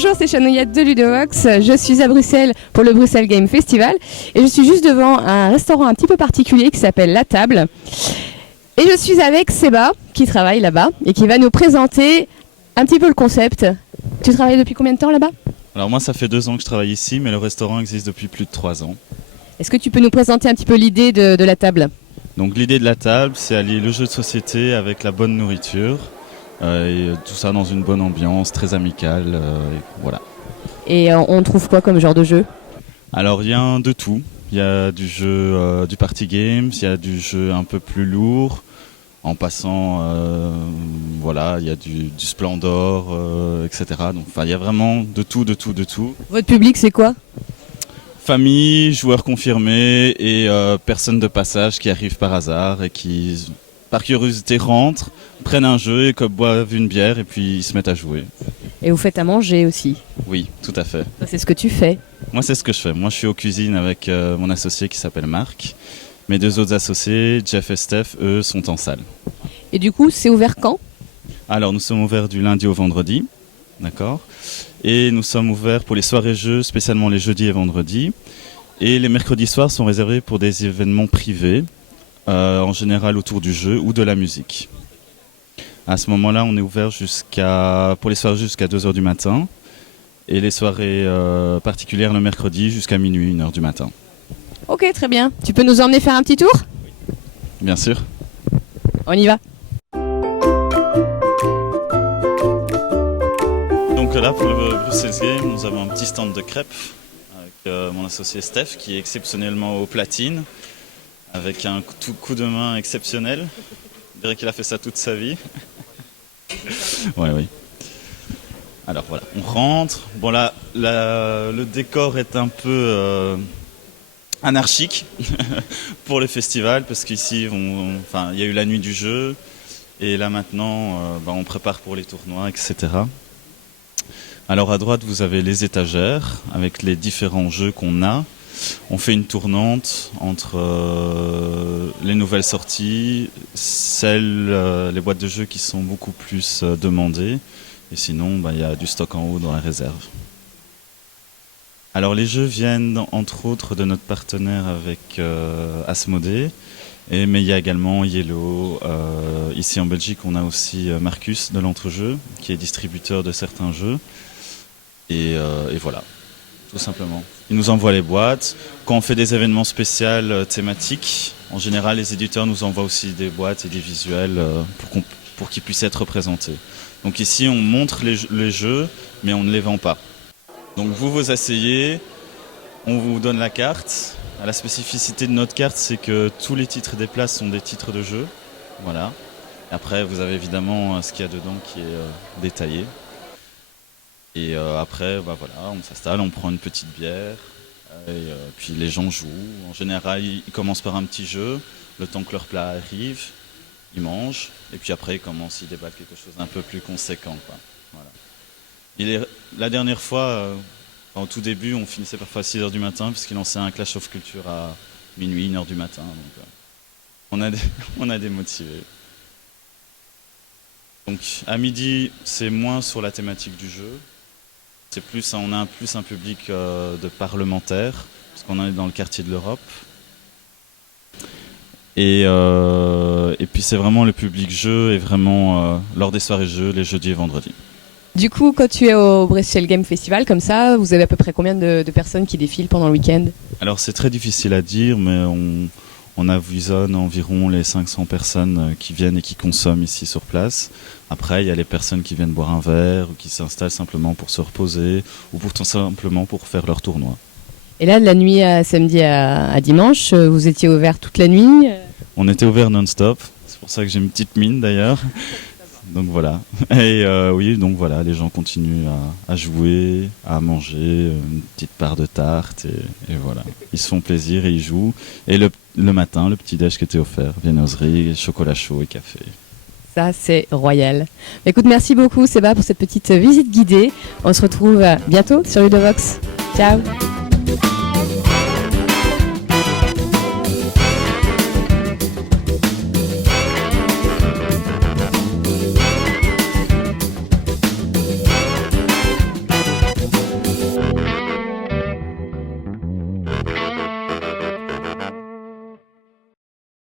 Bonjour, c'est Chanouillette de Ludovox. Je suis à Bruxelles pour le Bruxelles Game Festival et je suis juste devant un restaurant un petit peu particulier qui s'appelle La Table. Et je suis avec Seba qui travaille là-bas et qui va nous présenter un petit peu le concept. Tu travailles depuis combien de temps là-bas ? Alors moi ça fait 2 ans que je travaille ici, mais le restaurant existe depuis plus de 3 ans. Est-ce que tu peux nous présenter un petit peu l'idée de La Table ? Donc l'idée de La Table, c'est allier le jeu de société avec la bonne nourriture. Et tout ça dans une bonne ambiance, très amicale, et voilà. Et on trouve quoi comme genre de jeu ? Alors il y a de tout. Il y a du jeu, du party games, il y a du jeu un peu plus lourd, en passant, voilà, il y a du Splendor, etc. Donc il y a vraiment de tout. Votre public, c'est quoi ? Famille, joueurs confirmés et personnes de passage qui arrivent par hasard et qui, par curiosité, rentrent, prennent un jeu et boivent une bière et puis ils se mettent à jouer. Et vous faites à manger aussi ? Oui, tout à fait. C'est ce que tu fais ? Moi, c'est ce que je fais. Moi, je suis aux cuisines avec mon associé qui s'appelle Marc. Mes 2 autres associés, Jeff et Steph, eux, sont en salle. Et du coup, c'est ouvert quand ? Alors, nous sommes ouverts du lundi au vendredi, d'accord ? Et nous sommes ouverts pour les soirées jeux, spécialement les jeudis et vendredis. Et les mercredis soirs sont réservés pour des événements privés, en général autour du jeu ou de la musique. À ce moment-là, on est ouvert pour les soirées jusqu'à 2h du matin et les soirées particulières le mercredi jusqu'à minuit, 1h du matin. Ok, très bien. Tu peux nous emmener faire un petit tour ? Bien sûr. On y va. Donc là, pour le Bruxelles Game, nous avons un petit stand de crêpes avec mon associé Steph qui est exceptionnellement au platine, avec un coup de main exceptionnel. Je dirais qu'il a fait ça toute sa vie. Oui. Alors voilà, on rentre. Bon là, le décor est un peu anarchique pour le festival parce qu'ici, il y a eu la nuit du jeu et là maintenant, on prépare pour les tournois, etc. Alors à droite, vous avez les étagères avec les différents jeux qu'on a. On fait une tournante entre les nouvelles sorties, les boîtes de jeux qui sont beaucoup plus demandées, et sinon il y a du stock en haut dans la réserve. Alors les jeux viennent entre autres de notre partenaire avec Asmodée, mais il y a également Yellow. Ici en Belgique on a aussi Marcus de l'entrejeu qui est distributeur de certains jeux, et voilà. Tout simplement. Ils nous envoient les boîtes. Quand on fait des événements spéciaux thématiques, en général, les éditeurs nous envoient aussi des boîtes et des visuels pour qu'ils puissent être représentés. Donc ici, on montre les jeux, mais on ne les vend pas. Donc vous asseyez, on vous donne la carte. La spécificité de notre carte, c'est que tous les titres des places sont des titres de jeu. Voilà. Après, vous avez évidemment ce qu'il y a dedans qui est détaillé. Et après, on s'installe, on prend une petite bière, et puis les gens jouent. En général, ils commencent par un petit jeu, le temps que leur plat arrive, ils mangent, et puis après, ils débattent quelque chose d'un peu plus conséquent, quoi. Voilà. La dernière fois, au tout début, on finissait parfois à 6h du matin, puisqu'ils lançaient un Clash of Culture à minuit, 1h du matin. Donc, on a des motivés. Donc à midi, c'est moins sur la thématique du jeu. On a plus un public de parlementaires, parce qu'on est dans le quartier de l'Europe. Et puis c'est vraiment le public jeu, et vraiment lors des soirées jeux, les jeudis et vendredis. Du coup, quand tu es au Bruxelles Game Festival, comme ça, vous avez à peu près combien de personnes qui défilent pendant le week-end ? Alors c'est très difficile à dire, mais on avise environ les 500 personnes qui viennent et qui consomment ici sur place. Après, il y a les personnes qui viennent boire un verre ou qui s'installent simplement pour se reposer ou tout simplement pour faire leur tournoi. Et là, de la nuit à samedi à dimanche, vous étiez ouvert toute la nuit ? On était ouvert non-stop. C'est pour ça que j'ai une petite mine d'ailleurs. Donc voilà. Et oui, donc voilà, les gens continuent à jouer, à manger, une petite part de tarte et voilà. Ils se font plaisir et ils jouent. Et le matin, le petit-déj qui était offert, viennoiserie, chocolat chaud et café. Ça, c'est royal. Écoute, merci beaucoup Seba pour cette petite visite guidée. On se retrouve bientôt sur Ludovox. Ciao.